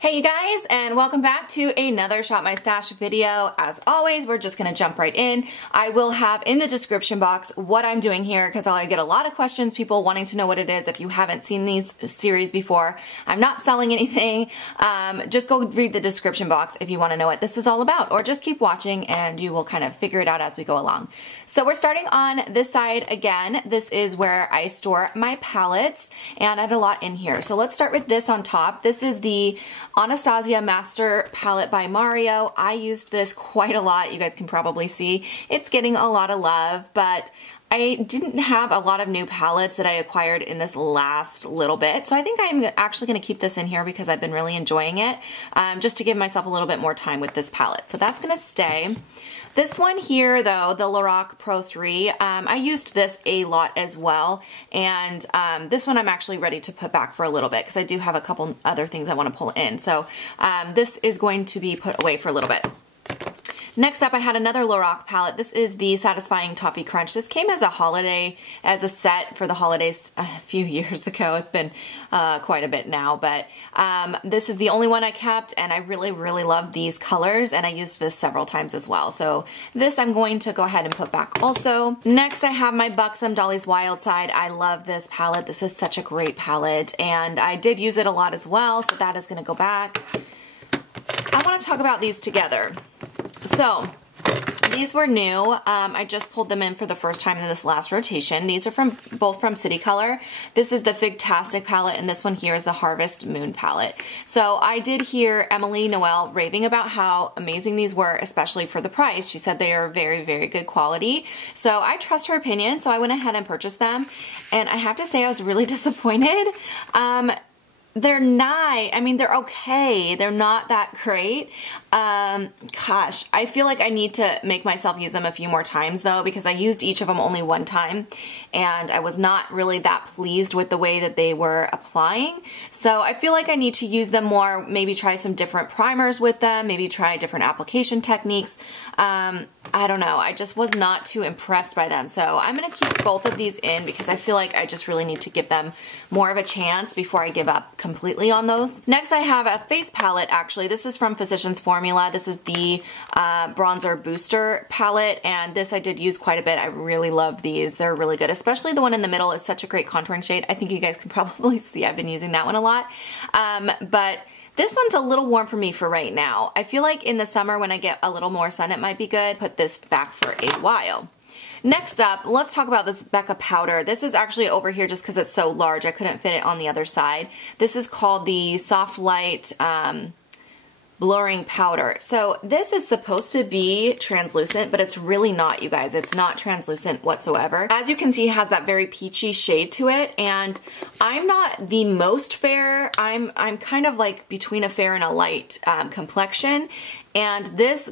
Hey you guys, and welcome back to another Shop My Stash video. As always, we're just gonna jump right in. I will have in the description box what I'm doing here because I get a lot of questions, people wanting to know what it is if you haven't seen these series before. I'm not selling anything. Just go read the description box if you want to know what this is all about, or just keep watching and you will kind of figure it out as we go along. So we're starting on this side again. This is where I store my palettes, and I have a lot in here. So let's start with this on top. This is the Anastasia Master Palette by Mario. I used this quite a lot. You guys can probably see it's getting a lot of love, but I didn't have a lot of new palettes that I acquired in this last little bit. So I think I'm actually going to keep this in here because I've been really enjoying it, just to give myself a little bit more time with this palette. So that's going to stay. This one here though, the Lorac Pro 3, I used this a lot as well, and this one I'm actually ready to put back for a little bit because I do have a couple other things I want to pull in. So this is going to be put away for a little bit. Next up, I had another Lorac palette. This is the Satisfying Toffee Crunch. This came as a set for the holidays a few years ago. It's been quite a bit now, but this is the only one I kept, and I really love these colors, and I used this several times as well. So this I'm going to go ahead and put back also. Next, I have my Buxom Dolly's Wild Side. I love this palette. This is such a great palette, and I did use it a lot as well, so that is going to go back. I want to talk about these together. So these were new. I just pulled them in for the first time in this last rotation. These are both from City Color. This is the Figtastic palette, and this one here is the Harvest Moon palette. So I did hear Emily Noel raving about how amazing these were, especially for the price. She said they are very good quality. So I trust her opinion, so I went ahead and purchased them. And I have to say I was really disappointed. They're they're okay. They're not that great. Gosh, I feel like I need to make myself use them a few more times though, because I used each of them only one time and I was not really that pleased with the way that they were applying. So I feel like I need to use them more, maybe try some different primers with them, maybe try different application techniques. I don't know. I just was not too impressed by them. So I'm going to keep both of these in because I feel like I just really need to give them more of a chance before I give up completely on those. Next, I have a face palette actually. This is from Physicians Formula. This is the Bronzer Booster palette, and this I did use quite a bit. I really love these. They're really good, especially the one in the middle is such a great contouring shade. I think you guys can probably see I've been using that one a lot. But this one's a little warm for me for right now. I feel like in the summer when I get a little more sun, it might be good. Put this back for a while. Next up, let's talk about this Becca powder. This is actually over here just because it's so large. I couldn't fit it on the other side. This is called the Soft Light Blurring Powder. So this is supposed to be translucent, but it's really not, you guys. It's not translucent whatsoever. As you can see, it has that very peachy shade to it, and I'm not the most fair. I'm kind of like between a fair and a light complexion, and this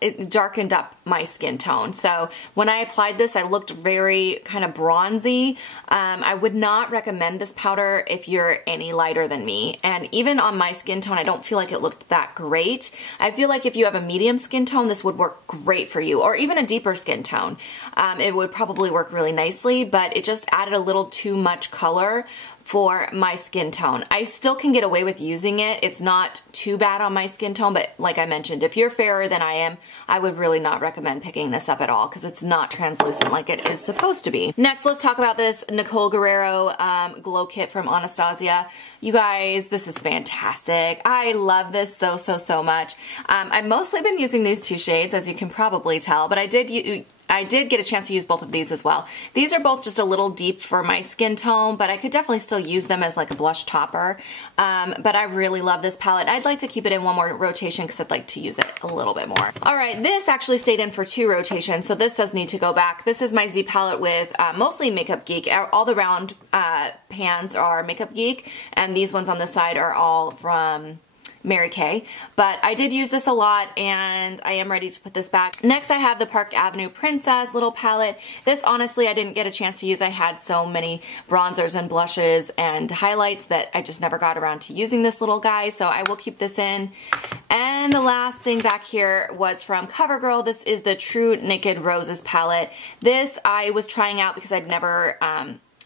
it darkened up my skin tone. So when I applied this, I looked very kind of bronzy. I would not recommend this powder if you're any lighter than me. And even on my skin tone, I don't feel like it looked that great. I feel like if you have a medium skin tone, this would work great for you, or even a deeper skin tone. It would probably work really nicely, but it just added a little too much color for my skin tone. I still can get away with using it. It's not too bad on my skin tone, but like I mentioned, if you're fairer than I am, I would really not recommend picking this up at all because it's not translucent like it is supposed to be. Next, let's talk about this Nicole Guerrero Glow Kit from Anastasia. You guys, this is fantastic. I love this so much. I've mostly been using these two shades, as you can probably tell, but I did get a chance to use both of these as well. These are both just a little deep for my skin tone, but I could definitely still use them as like a blush topper. But I really love this palette. I'd like to keep it in one more rotation because I'd like to use it a little bit more. Alright, this actually stayed in for 2 rotations, so this does need to go back. This is my Z palette with mostly Makeup Geek. All the round pans are Makeup Geek, and these ones on the side are all from Mary Kay, but I did use this a lot and I am ready to put this back. Next, I have the Park Avenue Princess little palette. This honestly I didn't get a chance to use. I had so many bronzers and blushes and highlights that I just never got around to using this little guy, so I will keep this in. And the last thing back here was from CoverGirl. This is the True Naked Roses palette. This I was trying out because I'd never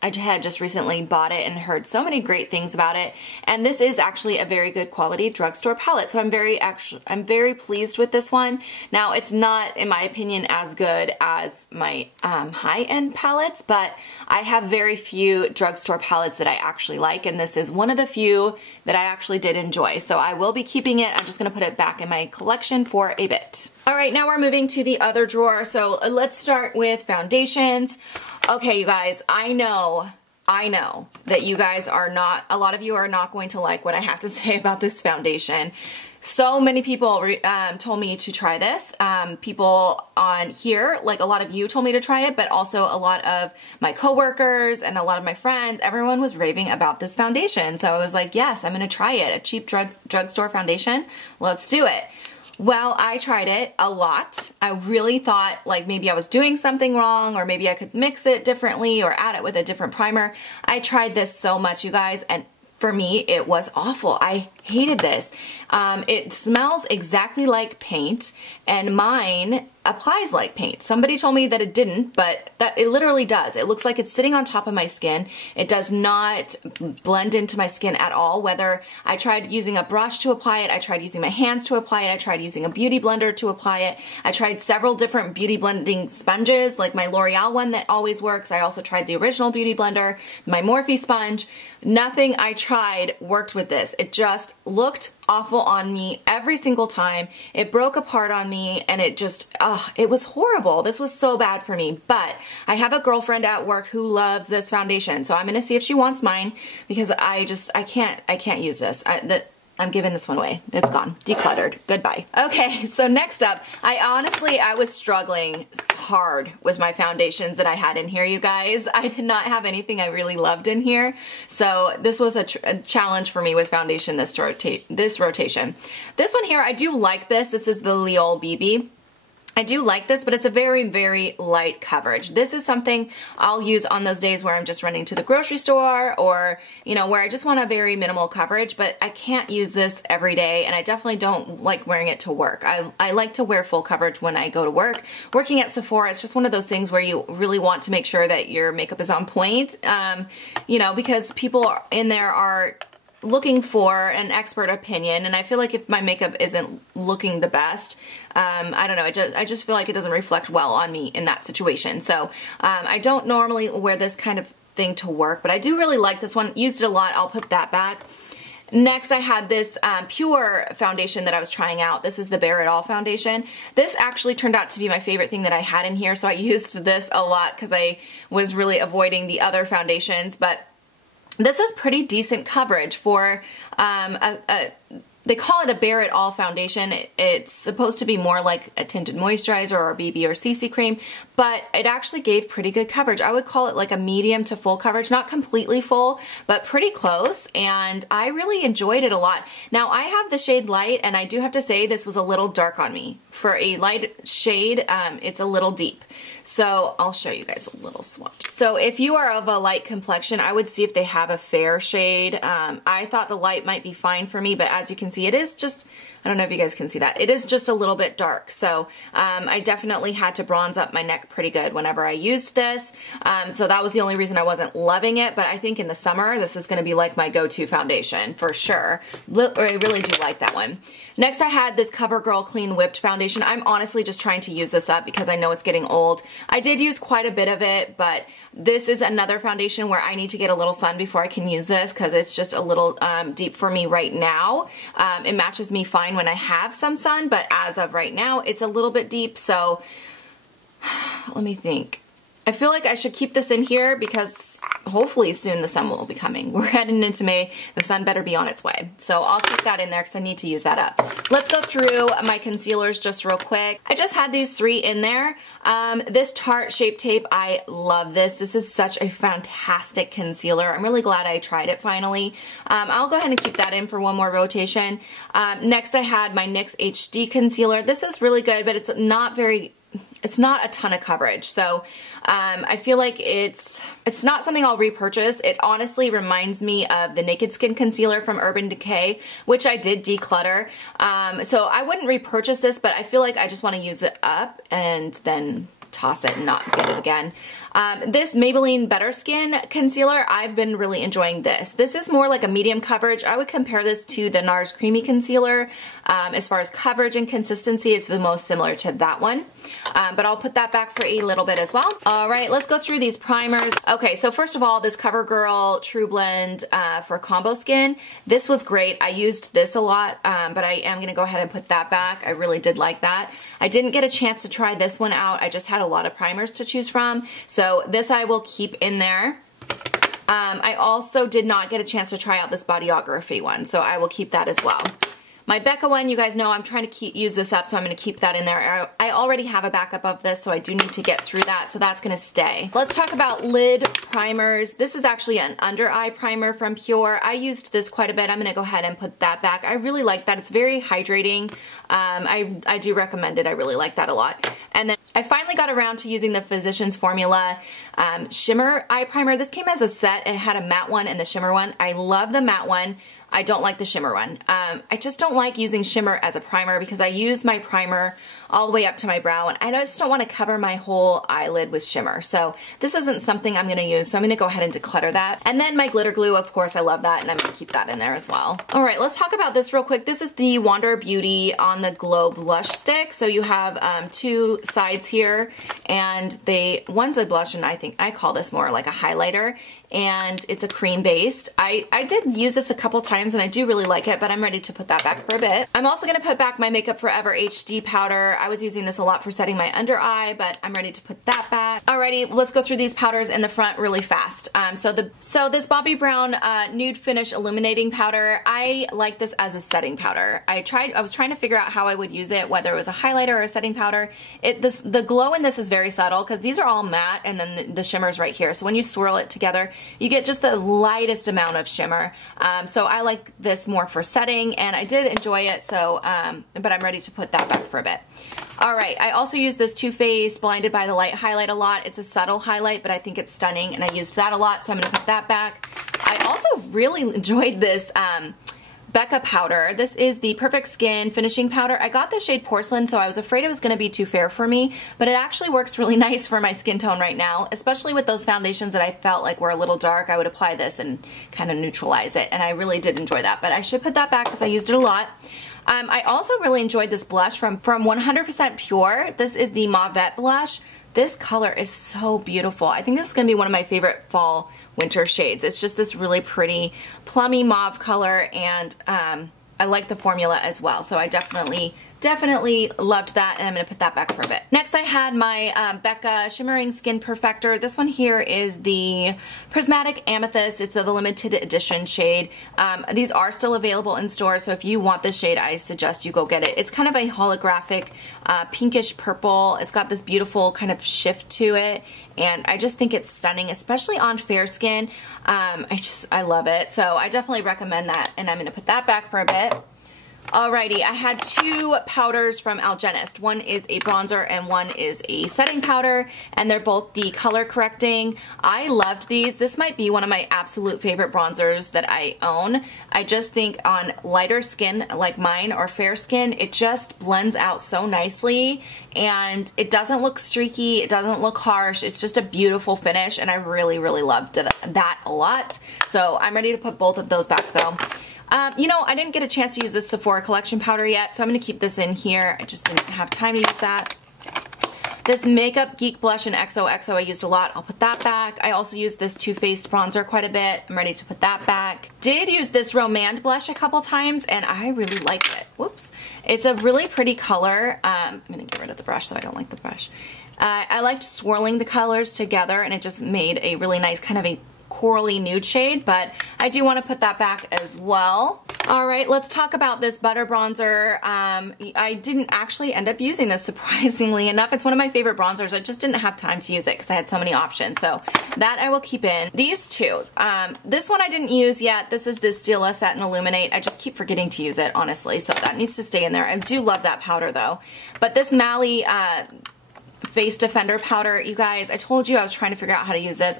I had just recently bought it and heard so many great things about it. And this is actually a very good quality drugstore palette. So I'm very pleased with this one. Now it's not, in my opinion, as good as my high-end palettes, but I have very few drugstore palettes that I actually like, and this is one of the few that I actually did enjoy. So I will be keeping it. I'm just gonna put it back in my collection for a bit. All right, now we're moving to the other drawer. So let's start with foundations. Okay, you guys, I know that you guys are not, a lot of you are not going to like what I have to say about this foundation. So many people told me to try this. People on here, like a lot of you told me to try it, but also a lot of my coworkers and a lot of my friends, everyone was raving about this foundation. So I was like, yes, I'm gonna try it. A cheap drugstore foundation, let's do it. Well, I tried it a lot. I really thought like maybe I was doing something wrong, or maybe I could mix it differently or add it with a different primer. I tried this so much, you guys, and for me, it was awful. I hated this. It smells exactly like paint, and mine applies like paint. Somebody told me that it didn't, but that it literally does. It looks like it's sitting on top of my skin. It does not blend into my skin at all. Whether I tried using a brush to apply it, I tried using my hands to apply it, I tried using a beauty blender to apply it. I tried several different beauty blending sponges, like my L'Oreal one that always works. I also tried the original beauty blender, my Morphe sponge. Nothing I tried worked with this. It just looked awful on me every single time. It broke apart on me, and it just, it was horrible. This was so bad for me. But I have a girlfriend at work who loves this foundation, so I'm gonna see if she wants mine, because I can't use this. I'm giving this one away. It's gone. Decluttered. Goodbye. Okay, so next up, I was struggling hard with my foundations that I had in here, you guys. I did not have anything I really loved in here. So this was a challenge for me with foundation this rotation. This one here, I do like this. This is the L'Oreal BB. I do like this, but it's a very, very light coverage. This is something I'll use on those days where I'm just running to the grocery store, or, you know, where I just want a very minimal coverage, but I can't use this every day, and I definitely don't like wearing it to work. I like to wear full coverage when I go to work. Working at Sephora, it's just one of those things where you really want to make sure that your makeup is on point, you know, because people in there are looking for an expert opinion, and I feel like if my makeup isn't looking the best, I don't know, I just feel like it doesn't reflect well on me in that situation. So I don't normally wear this kind of thing to work, but I do really like this one. Used it a lot. I'll put that back. Next, I had this Pure foundation that I was trying out. This is the Bare It All foundation. This actually turned out to be my favorite thing that I had in here, so I used this a lot because I was really avoiding the other foundations, but this is pretty decent coverage for they call it a Bare It All foundation. It's supposed to be more like a tinted moisturizer or a BB or CC cream, but it actually gave pretty good coverage. I would call it like a medium to full coverage, not completely full, but pretty close, and I really enjoyed it a lot. Now, I have the shade Light, and I do have to say this was a little dark on me. For a light shade, it's a little deep. So I'll show you guys a little swatch. So if you are of a light complexion, I would see if they have a fair shade. I thought the light might be fine for me, but as you can see, it is just, I don't know if you guys can see that. It is just a little bit dark. So I definitely had to bronze up my neck pretty good whenever I used this. So that was the only reason I wasn't loving it, but I think in the summer, this is gonna be like my go-to foundation for sure. I really do like that one. Next, I had this CoverGirl Clean Whipped foundation. I'm honestly just trying to use this up because I know it's getting old. I did use quite a bit of it, but this is another foundation where I need to get a little sun before I can use this because it's just a little deep for me right now. It matches me fine when I have some sun, but as of right now, it's a little bit deep, so let me think. I feel like I should keep this in here because hopefully soon the sun will be coming. We're heading into May. The sun better be on its way. So I'll keep that in there because I need to use that up. Let's go through my concealers just real quick. I just had these three in there. This Tarte Shape Tape, I love this. This is such a fantastic concealer. I'm really glad I tried it finally. I'll go ahead and keep that in for one more rotation. Next I had my NYX HD concealer. This is really good, but it's not a ton of coverage. So I feel like it's not something I'll repurchase. It honestly reminds me of the Naked Skin concealer from Urban Decay, which I did declutter. So I wouldn't repurchase this, but I feel like I just want to use it up and then toss it and not get it again. This Maybelline Better Skin concealer, I've been really enjoying this. This is more like a medium coverage. I would compare this to the NARS Creamy Concealer. As far as coverage and consistency, it's the most similar to that one. But I'll put that back for a little bit as well. All right, let's go through these primers. Okay, so first of all, this CoverGirl True Blend for combo skin. This was great. I used this a lot, but I am gonna go ahead and put that back. I really did like that. I didn't get a chance to try this one out. I just had a lot of primers to choose from. So this I will keep in there. I also did not get a chance to try out this Bodyography one, so I will keep that as well. My Becca one, you guys know I'm trying to use this up, so I'm going to keep that in there. I already have a backup of this, so I do need to get through that, so that's going to stay. Let's talk about lid primers. This is actually an under eye primer from Pure. I used this quite a bit. I'm going to go ahead and put that back. I really like that. It's very hydrating. I do recommend it. I really like that a lot. And then I finally got around to using the Physicians Formula Shimmer Eye Primer. This came as a set. It had a matte one and the shimmer one. I love the matte one. I don't like the shimmer one. I just don't like using shimmer as a primer because I use my primer all the way up to my brow and I just don't want to cover my whole eyelid with shimmer. So this isn't something I'm going to use, so I'm going to go ahead and declutter that. And then my glitter glue, of course, I love that and I'm going to keep that in there as well. All right, let's talk about this real quick. This is the Wander Beauty On The Glow Blush Stick. So you have two sides here and one's a blush and I think I call this more like a highlighter, and it's a cream based. I did use this a couple times and I do really like it, but I'm ready to put that back for a bit. I'm also going to put back my Makeup Forever HD powder. I was using this a lot for setting my under eye, but I'm ready to put that back. Alrighty, let's go through these powders in the front really fast. So this Bobbi Brown Nude Finish Illuminating Powder, I like this as a setting powder. I was trying to figure out how I would use it, whether it was a highlighter or a setting powder. The glow in this is very subtle because these are all matte and then the shimmer's right here. So when you swirl it together, you get just the lightest amount of shimmer. So I like this more for setting and I did enjoy it, so but I'm ready to put that back for a bit. Alright, I also use this Too Faced Blinded by the Light highlight a lot. It's a subtle highlight, but I think it's stunning and I used that a lot, so I'm going to put that back. I also really enjoyed this Becca powder. This is the Perfect Skin Finishing Powder. I got the shade Porcelain, so I was afraid it was going to be too fair for me, but it actually works really nice for my skin tone right now, especially with those foundations that I felt like were a little dark. I would apply this and kind of neutralize it, and I really did enjoy that, but I should put that back because I used it a lot. I also really enjoyed this blush from 100% Pure. This is the Mauvette blush. This color is so beautiful. I think this is going to be one of my favorite fall winter shades. It's just this really pretty plummy mauve color, and I like the formula as well. So I definitely loved that, and I'm going to put that back for a bit. Next I had my Becca Shimmering Skin Perfector. This one here is the Prismatic Amethyst. It's the limited edition shade. These are still available in stores, so if you want this shade, I suggest you go get it. It's kind of a holographic pinkish purple. It's got this beautiful kind of shift to it, and I just think it's stunning, especially on fair skin. I love it, so I definitely recommend that, and I'm going to put that back for a bit. Alrighty, I had two powders from Algenist. One is a bronzer and one is a setting powder, and they're both the color correcting. I loved these. This might be one of my absolute favorite bronzers that I own. I just think on lighter skin like mine or fair skin, it just blends out so nicely, and it doesn't look streaky, it doesn't look harsh. It's just a beautiful finish, and I really loved that a lot. So I'm ready to put both of those back though. You know, I didn't get a chance to use this Sephora Collection powder yet, so I'm going to keep this in here. I just didn't have time to use that. This Makeup Geek Blush in XOXO I used a lot. I'll put that back. I also used this Too Faced bronzer quite a bit. I'm ready to put that back. Did use this Romand blush a couple times, and I really like it. Whoops. It's a really pretty color. I'm going to get rid of the brush so I don't like the brush. I liked swirling the colors together, and it just made a really nice kind of a corally nude shade, but I do want to put that back as well. Alright, let's talk about this butter bronzer. I didn't actually end up using this, surprisingly enough. It's one of my favorite bronzers. I just didn't have time to use it because I had so many options, so that I will keep in. These two. This one I didn't use yet. This is the Stila Satin Illuminate. I just keep forgetting to use it, honestly, so that needs to stay in there. I do love that powder, though. But this Mally Face Defender powder, you guys, I told you I was trying to figure out how to use this.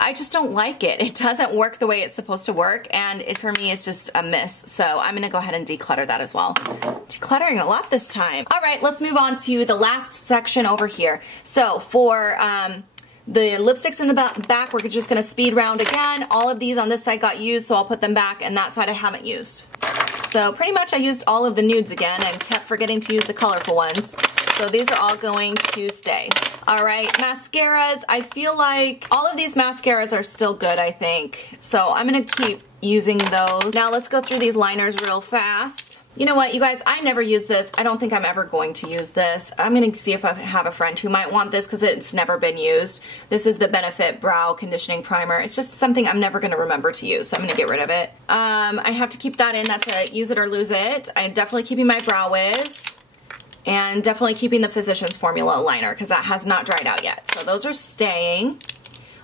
I just don't like it. It doesn't work the way it's supposed to work, and for me it's just a miss. So I'm gonna go ahead and declutter that as well. Decluttering a lot this time. All right, let's move on to the last section over here. So for the lipsticks in the back, we're just gonna speed round again. All of these on this side got used, so I'll put them back, and that side I haven't used. So pretty much I used all of the nudes again and kept forgetting to use the colorful ones. So these are all going to stay. All right, mascaras. I feel like all of these mascaras are still good, I think. So I'm gonna keep using those. Now let's go through these liners real fast. You know what, you guys, I never use this. I don't think I'm ever going to use this. I'm gonna see if I have a friend who might want this because it's never been used. This is the Benefit Brow Conditioning Primer. It's just something I'm never gonna remember to use, so I'm gonna get rid of it. I have to keep that in. That's a use it or lose it. I'm definitely keeping my Brow Wiz. And definitely keeping the Physicians Formula liner because that has not dried out yet. So those are staying.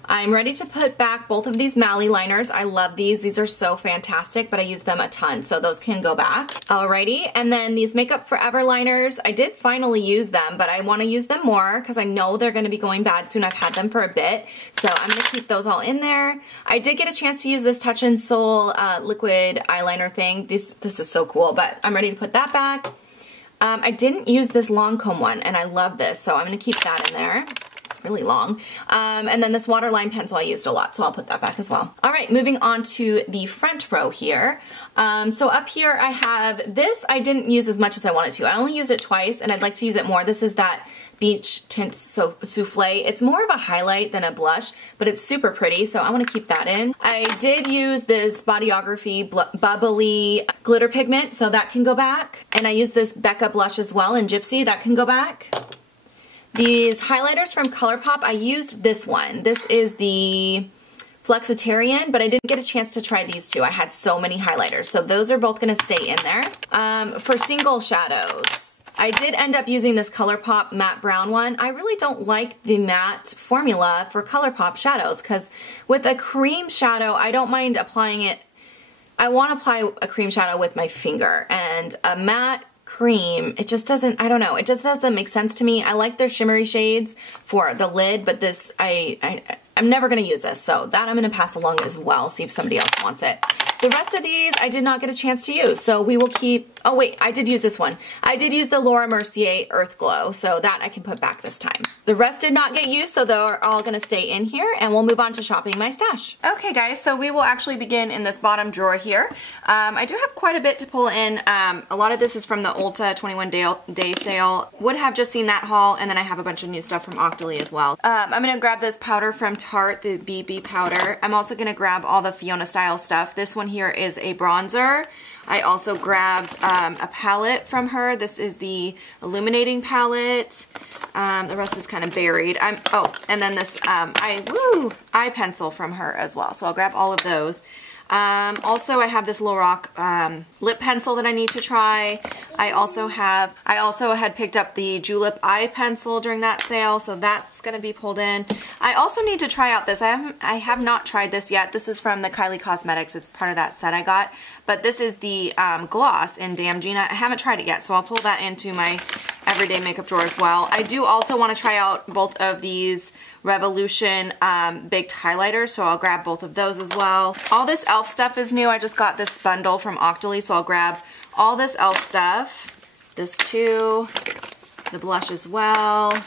I'm ready to put back both of these Mally liners. I love these. These are so fantastic, but I use them a ton, so those can go back. Alrighty, and then these Makeup Forever liners, I did finally use them, but I want to use them more because I know they're going to be going bad soon. I've had them for a bit, so I'm going to keep those all in there. I did get a chance to use this Touch in Soul liquid eyeliner thing. This is so cool, but I'm ready to put that back. I didn't use this Lancome one, and I love this, so I'm going to keep that in there. It's really long. And then this waterline pencil I used a lot, so I'll put that back as well. All right, moving on to the front row here. So up here I have this. I didn't use as much as I wanted to. I only used it twice, and I'd like to use it more. This is that Beach Tint Souffle. It's more of a highlight than a blush, but it's super pretty, so I want to keep that in. I did use this Bodyography Bubbly Glitter Pigment, so that can go back. And I used this Becca blush as well in Gypsy. That can go back. These highlighters from ColourPop, I used this one. This is the Flexitarian, but I didn't get a chance to try these two. I had so many highlighters, so those are both going to stay in there. For single shadows, I did end up using this ColourPop matte brown one. I really don't like the matte formula for ColourPop shadows because with a cream shadow, I don't mind applying it. I want to apply a cream shadow with my finger, and a matte cream, it just doesn't, I don't know, it just doesn't make sense to me. I like their shimmery shades for the lid, but this, I'm never going to use this, so that I'm going to pass along as well, see if somebody else wants it. The rest of these I did not get a chance to use, so we will keep, oh wait, I did use this one. I did use the Laura Mercier Earth Glow, so that I can put back this time. The rest did not get used, so they're all going to stay in here, and we'll move on to shopping my stash. Okay guys, so we will actually begin in this bottom drawer here. I do have quite a bit to pull in. A lot of this is from the Ulta 21-day sale. Would have just seen that haul, and then I have a bunch of new stuff from Octoly as well. I'm going to grab this powder from Tarte, the BB powder. I'm also going to grab all the Fiona style stuff. This one here is a bronzer. I also grabbed a palette from her. This is the illuminating palette. The rest is kind of buried. And then this eye pencil from her as well. So I'll grab all of those. Also, I have this Lorac lip pencil that I need to try. I also had picked up the Julep eye pencil during that sale, so that's going to be pulled in. I also need to try out this. I have not tried this yet. This is from the Kylie Cosmetics. It's part of that set I got. But this is the gloss in Damn Gina. I haven't tried it yet, so I'll pull that into my everyday makeup drawer as well. I do also want to try out both of these Revolution baked highlighters, so I'll grab both of those as well. All this e.l.f. stuff is new. I just got this bundle from Octoly, so I'll grab all this e.l.f. stuff. This too, the blush as well,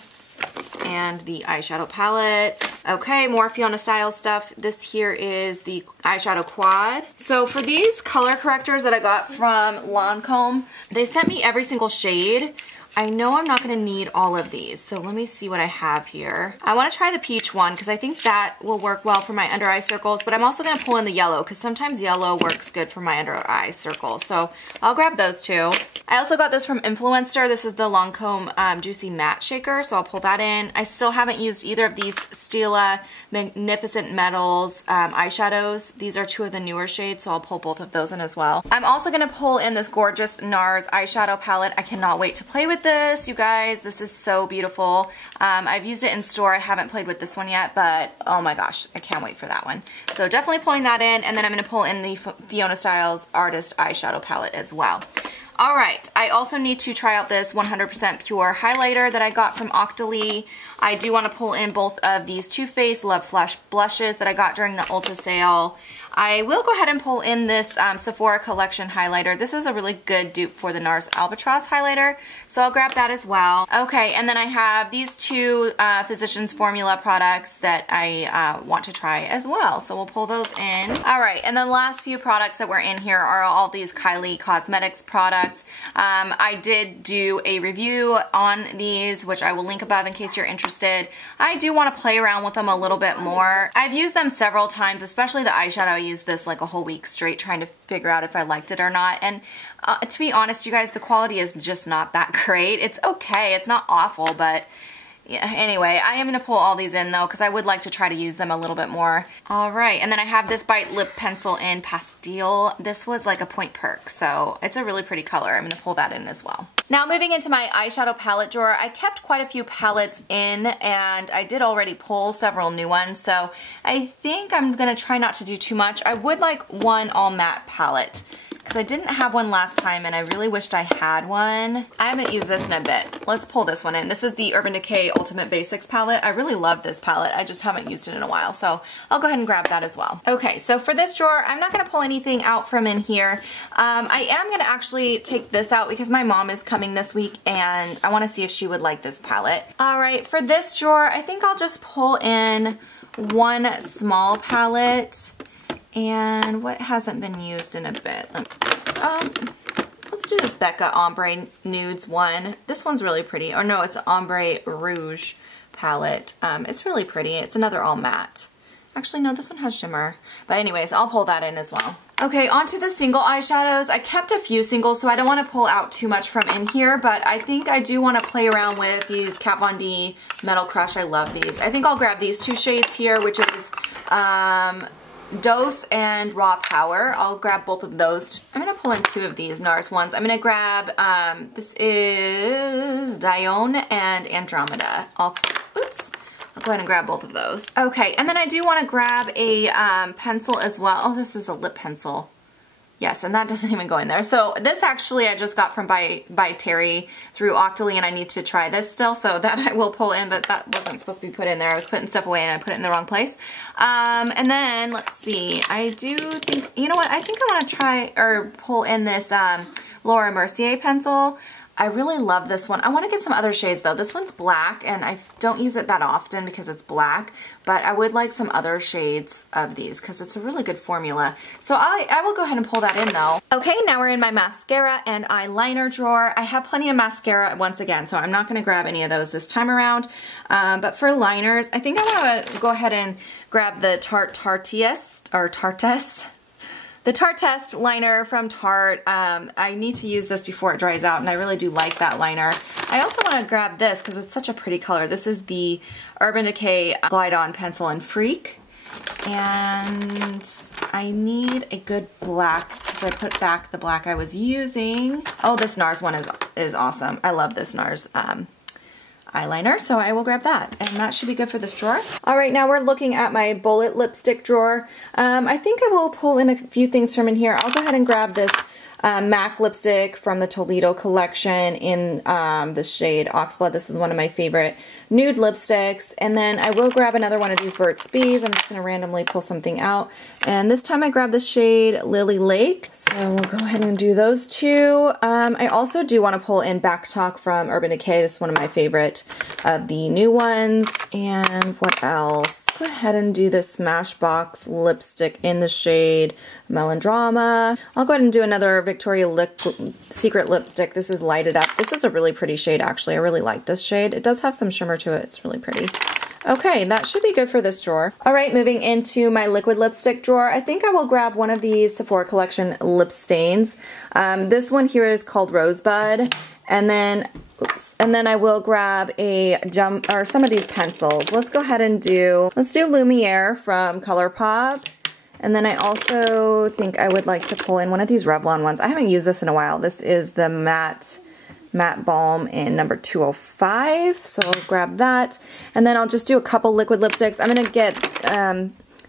and the eyeshadow palette. Okay, more Fiona style stuff. This here is the eyeshadow quad. So for these color correctors that I got from Lancome, they sent me every single shade. I know I'm not going to need all of these, so let me see what I have here. I want to try the peach one because I think that will work well for my under eye circles, but I'm also going to pull in the yellow because sometimes yellow works good for my under eye circles, so I'll grab those two. I also got this from Influencer. This is the Lancome Juicy Matte Shaker, so I'll pull that in. I still haven't used either of these Stila Magnificent Metals eyeshadows. These are two of the newer shades, so I'll pull both of those in as well. I'm also going to pull in this gorgeous NARS eyeshadow palette. I cannot wait to play with this, you guys. This is so beautiful. I've used it in store. I haven't played with this one yet, but oh my gosh, I can't wait for that one. So definitely pulling that in, and then I'm going to pull in the Fiona Styles Artist Eyeshadow Palette as well. All right, I also need to try out this 100% pure highlighter that I got from Octoly. I do want to pull in both of these Too Faced Love Flush blushes that I got during the Ulta sale. I will go ahead and pull in this Sephora Collection highlighter. This is a really good dupe for the NARS Albatross highlighter, so I'll grab that as well. Okay, and then I have these two Physicians Formula products that I want to try as well, so we'll pull those in. All right, and then the last few products that were in here are all these Kylie Cosmetics products. I did do a review on these, which I will link above in case you're interested. I do want to play around with them a little bit more. I've used them several times, especially the eyeshadow. I used this like a whole week straight trying to figure out if I liked it or not, and to be honest, you guys, the quality is just not that great. It's okay, it's not awful, but yeah, anyway, I am going to pull all these in though because I would like to try to use them a little bit more. Alright, and then I have this Bite Lip Pencil in Pastille. This was like a Point Perk, so it's a really pretty color. I'm going to pull that in as well. Now moving into my eyeshadow palette drawer, I kept quite a few palettes in and I did already pull several new ones, so I think I'm going to try not to do too much. I would like one all matte palette, because I didn't have one last time and I really wished I had one. I haven't used this in a bit. Let's pull this one in. This is the Urban Decay Ultimate Basics palette. I really love this palette. I just haven't used it in a while, so I'll go ahead and grab that as well. Okay, so for this drawer, I'm not going to pull anything out from in here. I am going to actually take this out because my mom is coming this week and I want to see if she would like this palette. Alright, for this drawer, I think I'll just pull in one small palette. And what hasn't been used in a bit? Let's do this Becca Ombre Nudes one. This one's really pretty. Or no, it's an Ombre Rouge palette. It's really pretty. It's another all matte. Actually, no, this one has shimmer. But anyways, I'll pull that in as well. Okay, onto the single eyeshadows. I kept a few singles, so I don't want to pull out too much from in here, but I think I do want to play around with these Kat Von D Metal Crush. I love these. I think I'll grab these two shades here, which is Dose and Raw Power. I'll grab both of those. I'm going to pull in two of these NARS ones. I'm going to grab, this is Dione and Andromeda. I'll go ahead and grab both of those. Okay, and then I do want to grab a pencil as well. Oh, this is a lip pencil. Yes, and that doesn't even go in there. So this actually I just got from by Terry through Octoly, and I need to try this still, so that I will pull in, but that wasn't supposed to be put in there. I was putting stuff away and I put it in the wrong place. And then, let's see, I do think, you know what, I think I want to try, or pull in this Laura Mercier pencil. I really love this one. I want to get some other shades though. This one's black and I don't use it that often because it's black, but I would like some other shades of these because it's a really good formula. So I will go ahead and pull that in though. Okay, now we're in my mascara and eyeliner drawer. I have plenty of mascara once again, so I'm not going to grab any of those this time around. But for liners, I think I want to go ahead and grab the the Tarte liner from Tarte. I need to use this before it dries out, and I really do like that liner. I also want to grab this because it's such a pretty color. This is the Urban Decay Glide On Pencil in Freak. And I need a good black because I put back the black I was using. Oh, this NARS one is awesome. I love this NARS eyeliner, so I will grab that, and that should be good for this drawer. Alright, now we're looking at my bullet lipstick drawer. I think I will pull in a few things from in here. I'll go ahead and grab this MAC lipstick from the Toledo collection in the shade Oxblood. This is one of my favorite nude lipsticks. And then I will grab another one of these Burt's Bees. I'm just going to randomly pull something out. And this time I grabbed the shade Lily Lake. So we'll go ahead and do those two. I also do want to pull in Back Talk from Urban Decay. This is one of my favorite of the new ones. And what else? Go ahead and do this Smashbox lipstick in the shade Melodrama. I'll go ahead and do another Victoria's Secret lipstick. This is Lighted Up. This is a really pretty shade, actually. I really like this shade. It does have some shimmer to it. It's really pretty. Okay, that should be good for this drawer. Alright, moving into my liquid lipstick drawer. I think I will grab one of these Sephora Collection lip stains. This one here is called Rosebud. And then, I will grab some of these pencils. Let's go ahead and let's do Lumiere from ColourPop. And then I also think I would like to pull in one of these Revlon ones. I haven't used this in a while. This is the Matte Balm in number 205. So I'll grab that. And then I'll just do a couple liquid lipsticks. I'm going to get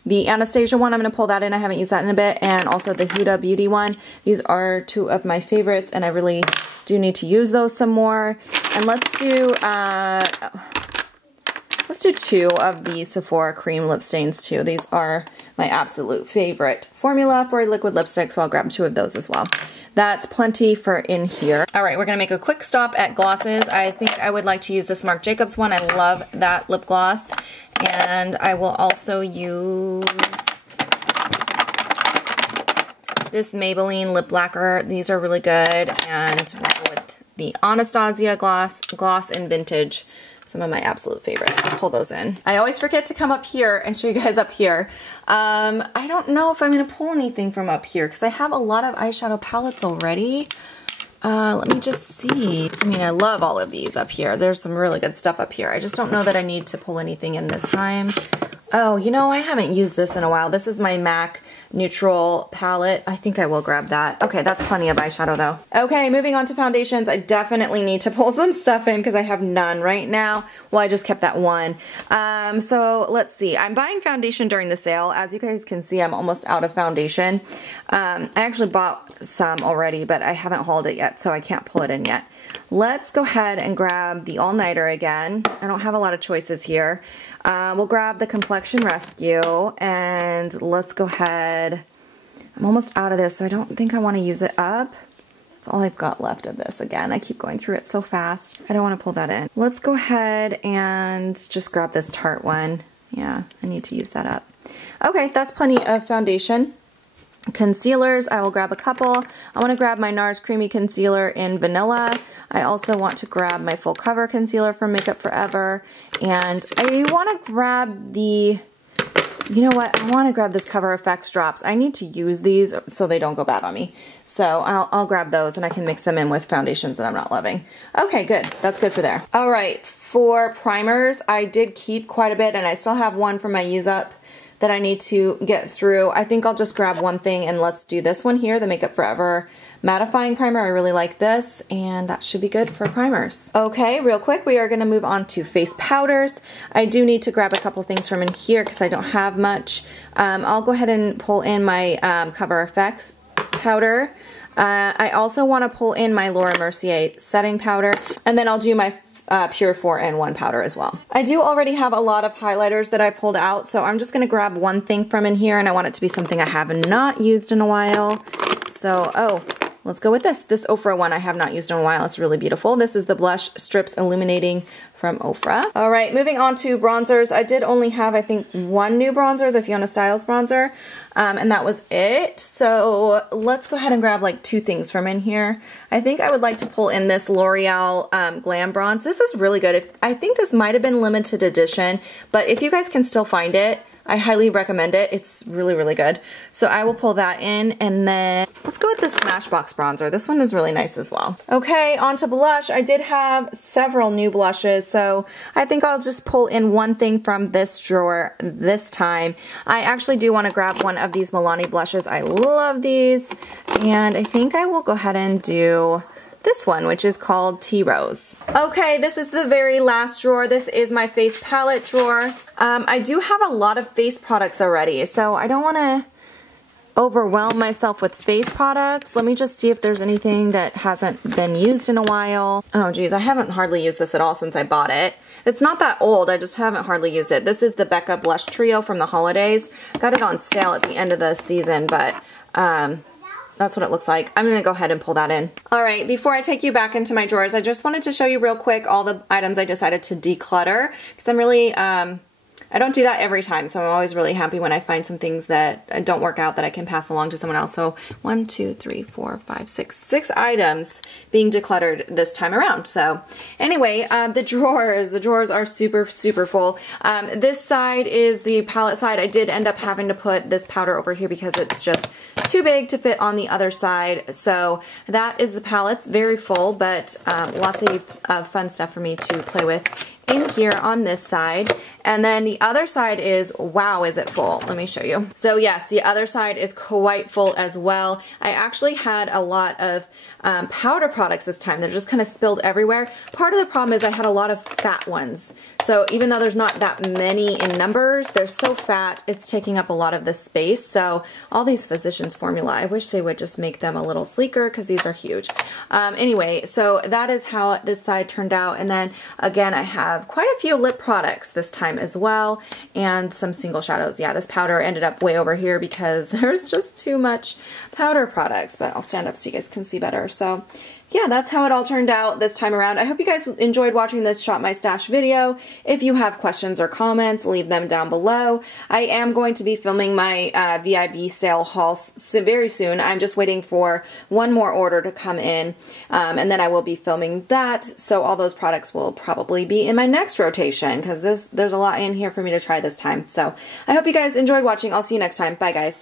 The Anastasia one, I'm going to pull that in. I haven't used that in a bit. And also the Huda Beauty one. These are two of my favorites, and I really do need to use those some more. And let's do two of the Sephora cream lip stains too. These are my absolute favorite formula for a liquid lipstick, so I'll grab two of those as well. That's plenty for in here. All right, we're gonna make a quick stop at glosses. I think I would like to use this Marc Jacobs one. I love that lip gloss. And I will also use this Maybelline lip lacquer. These are really good. And we'll go with the Anastasia gloss in vintage. Some of my absolute favorites. I'll pull those in. I always forget to come up here and show you guys up here. I don't know if I'm going to pull anything from up here because I have a lot of eyeshadow palettes already. Let me just see. I mean, I love all of these up here. There's some really good stuff up here. I just don't know that I need to pull anything in this time. Oh, you know, I haven't used this in a while. This is my MAC Neutral palette. I think I will grab that. Okay, that's plenty of eyeshadow though. Okay, moving on to foundations. I definitely need to pull some stuff in because I have none right now. Well, I just kept that one. So let's see. I'm buying foundation during the sale. As you guys can see, I'm almost out of foundation. I actually bought some already, but I haven't hauled it yet, so I can't pull it in yet. Let's go ahead and grab the All-Nighter again. I don't have a lot of choices here. We'll grab the Complexion Rescue, and let's go ahead. I'm almost out of this, so I don't think I want to use it up. That's all I've got left of this. Again, I keep going through it so fast. I don't want to pull that in. Let's go ahead and just grab this Tarte one. Yeah, I need to use that up. Okay, that's plenty of foundation. Concealers, I will grab a couple. I want to grab my NARS Creamy Concealer in Vanilla. I also want to grab my Full Cover Concealer from Makeup Forever. And I want to grab the, you know what, I want to grab this Cover FX drops. I need to use these so they don't go bad on me. So I'll grab those and I can mix them in with foundations that I'm not loving. Okay, good. That's good for there. All right, for primers, I did keep quite a bit and I still have one from my use up that I need to get through. I think I'll just grab one thing and let's do this one here, the Makeup Forever Mattifying Primer. I really like this and that should be good for primers. Okay, real quick, we are gonna move on to face powders. I do need to grab a couple things from in here because I don't have much. I'll go ahead and pull in my Cover FX powder. I also wanna pull in my Laura Mercier setting powder, and then I'll do my Pure 4-in-1 powder as well. I do already have a lot of highlighters that I pulled out, so I'm just going to grab one thing from in here, and I want it to be something I have not used in a while. So, oh, let's go with this. This Ofra one I have not used in a while. It's really beautiful. This is the Blush Strips Illuminating from Ofra. All right, moving on to bronzers. I did only have, I think, one new bronzer, the Fiona Styles bronzer, and that was it. So let's go ahead and grab like two things from in here. I think I would like to pull in this L'Oreal Glam Bronze. This is really good. I think this might have been limited edition, but if you guys can still find it, I highly recommend it. It's really, really good. So I will pull that in, and then let's go with the Smashbox bronzer. This one is really nice as well. Okay, on to blush. I did have several new blushes, so I think I'll just pull in one thing from this drawer this time. I actually do want to grab one of these Milani blushes. I love these, and I think I will go ahead and do this one, which is called Tea Rose. Okay, this is the very last drawer. This is my face palette drawer. I do have a lot of face products already, so I don't want to overwhelm myself with face products. Let me just see if there's anything that hasn't been used in a while. Oh geez, I haven't hardly used this at all since I bought it. It's not that old, I just haven't hardly used it. This is the Becca Blush Trio from the holidays. Got it on sale at the end of the season, but that's what it looks like. I'm going to go ahead and pull that in. Alright, before I take you back into my drawers, I just wanted to show you real quick all the items I decided to declutter, because I'm really, I don't do that every time, so I'm always really happy when I find some things that don't work out that I can pass along to someone else. So 1, 2, 3, 4, 5, 6 items being decluttered this time around. So anyway, the drawers are super, super full. This side is the palette side. I did end up having to put this powder over here because it's just too big to fit on the other side. So that is the palettes, very full, but lots of fun stuff for me to play with. in here on this side. And then the other side is, wow, is it full? Let me show you. So yes, the other side is quite full as well. I actually had a lot of powder products this time. They're just kind of spilled everywhere. Part of the problem is I had a lot of fat ones. So even though there's not that many in numbers, they're so fat, it's taking up a lot of the space. So all these Physicians Formula, I wish they would just make them a little sleeker because these are huge. Anyway, so that is how this side turned out. And then again, I have quite a few lip products this time as well, and some single shadows. Yeah, this powder ended up way over here because there's just too much powder products, but I'll stand up so you guys can see better. So yeah, that's how it all turned out this time around. I hope you guys enjoyed watching this Shop My Stash video. If you have questions or comments, leave them down below. I am going to be filming my VIB sale haul very soon. I'm just waiting for one more order to come in, and then I will be filming that. So all those products will probably be in my next rotation because there's a lot in here for me to try this time. So I hope you guys enjoyed watching. I'll see you next time. Bye, guys.